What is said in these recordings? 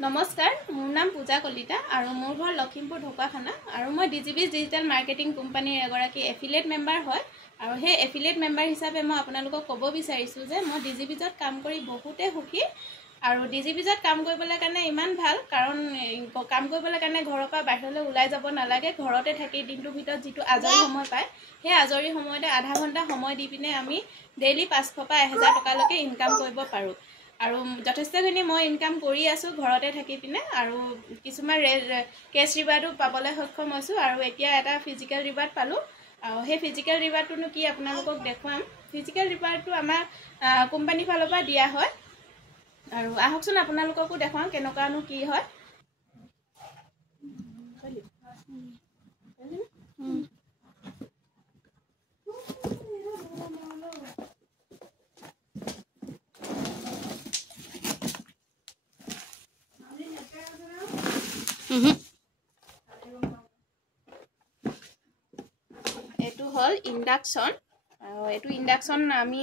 নমস্কাৰ, মোৰ নাম পূজা কলিতা আৰু মোৰ ঘৰ লখিমপুৰ ঢকুৱাখানা আৰু মই ডিজিবিজ ডিজিটেল মাৰ্কেটিং কোম্পানীৰ এগৰাকী এফিলিয়েট মেম্বাৰ হয় আৰু সেই এফিলিয়েট মেম্বাৰ হিচাপে মই আপোনালোকক ক'ব বিচাৰিছোঁ যে মই ডিজিবিজত কাম কৰি বহুতে সুখী আৰু ডিজিবিজত কাম কৰিবলৈ কাৰণে ইমান ভাল কাৰণ কাম কৰিবলৈ কাৰণে ঘৰৰ পৰা বাহিৰলৈ ওলাই যাব নালাগে। ঘৰতে থাকি দিনটোৰ ভিতৰত যিটো আজৰি সময় পায় সেই আজৰি সময়তে আধা ঘণ্টা সময় দি পিনে আমি ডেইলি 500 পৰা 1000 টকালৈকে ইনকাম কৰিব পাৰোঁ আৰু যথেষ্টখিনি মই ইনকাম কৰি আছোঁ ঘৰতে থাকি পিনে আৰু কিছুমান কেছ ৰিৱাৰ্ডো পাবলৈ সক্ষম হৈছোঁ আৰু এতিয়া এটা ফিজিকেল ৰিৱাৰ্ড পালোঁ আৰু সেই ফিজিকেল ৰিৱাৰ্ডটোনো কি আপোনালোকক দেখুৱাম। ফিজিকেল ৰিৱাৰ্ডটো আমাৰ কোম্পানীৰ ফালৰ পৰা দিয়া হয় আৰু আহকচোন আপোনালোককো দেখুৱাম কেনেকুৱানো কি হয়। এইটো হ'ল ইণ্ডাকশ্যন আৰু এইটো ইণ্ডাকশ্যন আমি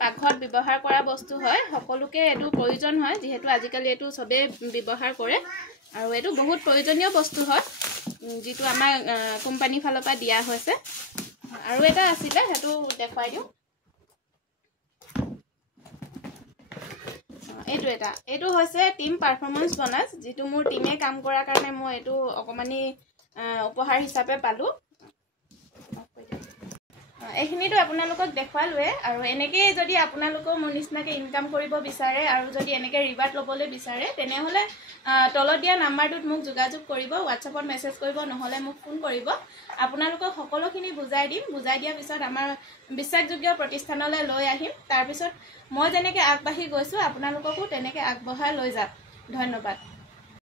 পাকঘৰত ব্যৱহাৰ কৰা বস্তু হয়। সকলোকে এইটো প্ৰয়োজন হয় যিহেতু আজিকালি এইটো চবেই ব্যৱহাৰ কৰে আৰু এইটো বহুত প্ৰয়োজনীয় বস্তু হয় যিটো আমাৰ কোম্পানীৰ ফালৰ পৰা দিয়া হৈছে। আৰু এটা আছিলে সেইটো দেখুৱাই দিওঁ। এইটো হৈছে টিম পাৰফৰ্মেঞ্চ বনাছ যিটো মোৰ টিমে কাম কৰাৰ কাৰণে মই এইটো অকণমানি উপহাৰ হিচাপে পালোঁ। এইখিনিতো আপোনালোকক দেখুৱালোৱে আৰু এনেকৈয়ে যদি আপোনালোকেও মোৰ নিচিনাকৈ ইনকাম কৰিব বিচাৰে আৰু যদি এনেকৈ ৰিৱাৰ্ড ল'বলৈ বিচাৰে তেনেহ'লে তলত দিয়া নাম্বাৰটোত মোক যোগাযোগ কৰিব, হোৱাটছএপত মেছেজ কৰিব, নহ'লে মোক ফোন কৰিব। আপোনালোকক সকলোখিনি বুজাই দিম। বুজাই দিয়াৰ পিছত আমাৰ বিশ্বাসযোগ্য প্ৰতিষ্ঠানলৈ লৈ আহিম। তাৰপিছত মই যেনেকৈ আগবাঢ়ি গৈছোঁ আপোনালোককো তেনেকৈ আগবঢ়াই লৈ যাম। ধন্যবাদ।